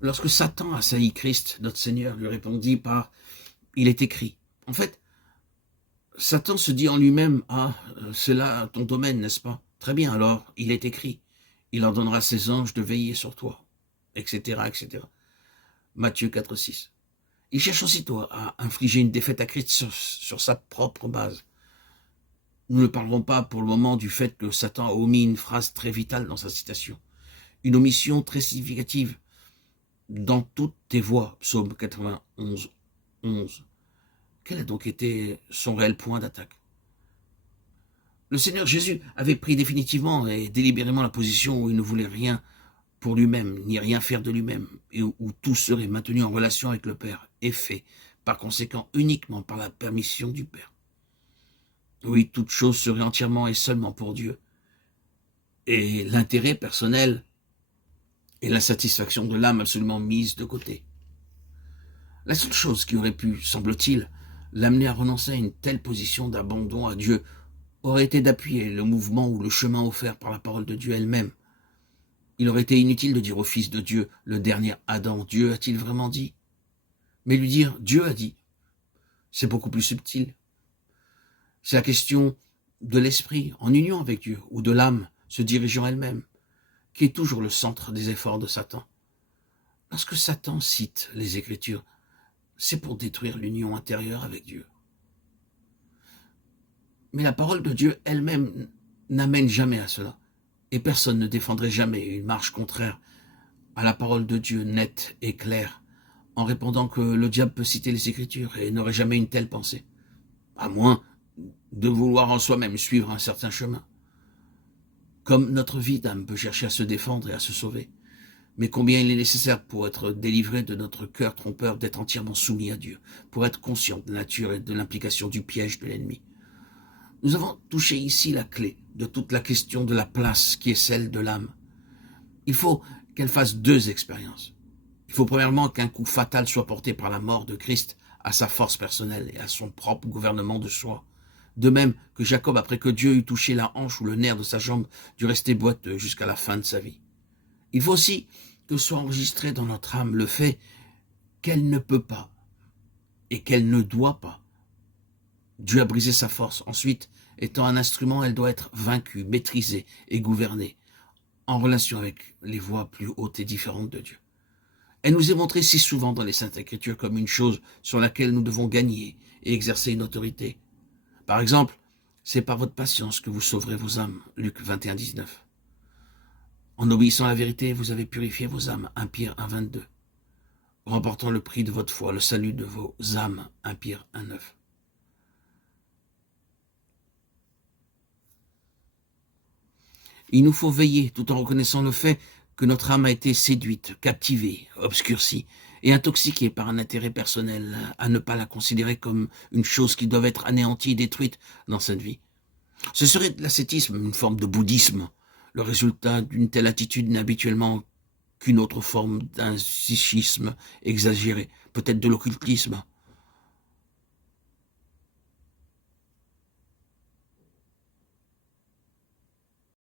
Lorsque Satan assaillit Christ, notre Seigneur lui répondit par « Il est écrit ». En fait, Satan se dit en lui-même « Ah, c'est là ton domaine, n'est-ce pas? Très bien, alors, il est écrit. Il ordonnera ses anges de veiller sur toi, etc., etc. » Matthieu 4, 6. Il cherche aussitôt à infliger une défaite à Christ sur sa propre base. Nous ne parlerons pas pour le moment du fait que Satan a omis une phrase très vitale dans sa citation. Une omission très significative dans toutes tes voies, psaume 91, 11. Quel a donc été son réel point d'attaque? Le Seigneur Jésus avait pris définitivement et délibérément la position où il ne voulait rien pour lui-même, ni rien faire de lui-même, et où tout serait maintenu en relation avec le Père, et fait, par conséquent, uniquement par la permission du Père. Oui, toute chose serait entièrement et seulement pour Dieu. Et l'intérêt personnel et la satisfaction de l'âme absolument mise de côté. La seule chose qui aurait pu, semble-t-il, l'amener à renoncer à une telle position d'abandon à Dieu aurait été d'appuyer le mouvement ou le chemin offert par la parole de Dieu elle-même. Il aurait été inutile de dire au Fils de Dieu, le dernier Adam, Dieu a-t-il vraiment dit? Mais lui dire, Dieu a dit, c'est beaucoup plus subtil. C'est la question de l'esprit, en union avec Dieu, ou de l'âme, se dirigeant elle-même, qui est toujours le centre des efforts de Satan. Lorsque Satan cite les Écritures, c'est pour détruire l'union intérieure avec Dieu. Mais la parole de Dieu elle-même n'amène jamais à cela. Et personne ne défendrait jamais une marche contraire à la parole de Dieu nette et claire, en répondant que le diable peut citer les Écritures et n'aurait jamais une telle pensée, à moins de vouloir en soi-même suivre un certain chemin. Comme notre vie d'âme peut chercher à se défendre et à se sauver, mais combien il est nécessaire pour être délivré de notre cœur trompeur d'être entièrement soumis à Dieu, pour être conscient de la nature et de l'implication du piège de l'ennemi. Nous avons touché ici la clé de toute la question de la place qui est celle de l'âme. Il faut qu'elle fasse deux expériences. Il faut premièrement qu'un coup fatal soit porté par la mort de Christ à sa force personnelle et à son propre gouvernement de soi. De même que Jacob, après que Dieu eut touché la hanche ou le nerf de sa jambe, dut rester boiteux jusqu'à la fin de sa vie. Il faut aussi que soit enregistré dans notre âme le fait qu'elle ne peut pas et qu'elle ne doit pas. Dieu a brisé sa force. Ensuite, étant un instrument, elle doit être vaincue, maîtrisée et gouvernée, en relation avec les voies plus hautes et différentes de Dieu. Elle nous est montrée si souvent dans les Saintes Écritures comme une chose sur laquelle nous devons gagner et exercer une autorité. Par exemple, c'est par votre patience que vous sauverez vos âmes, Luc 21, 19. En obéissant à la vérité, vous avez purifié vos âmes, 1 Pierre 1, 22. Remportant le prix de votre foi, le salut de vos âmes, 1 Pierre 1, 9. Il nous faut veiller tout en reconnaissant le fait que notre âme a été séduite, captivée, obscurcie et intoxiquée par un intérêt personnel, à ne pas la considérer comme une chose qui doit être anéantie et détruite dans cette vie. Ce serait de l'ascétisme, une forme de bouddhisme. Le résultat d'une telle attitude n'est habituellement qu'une autre forme d'un psychisme exagéré, peut-être de l'occultisme,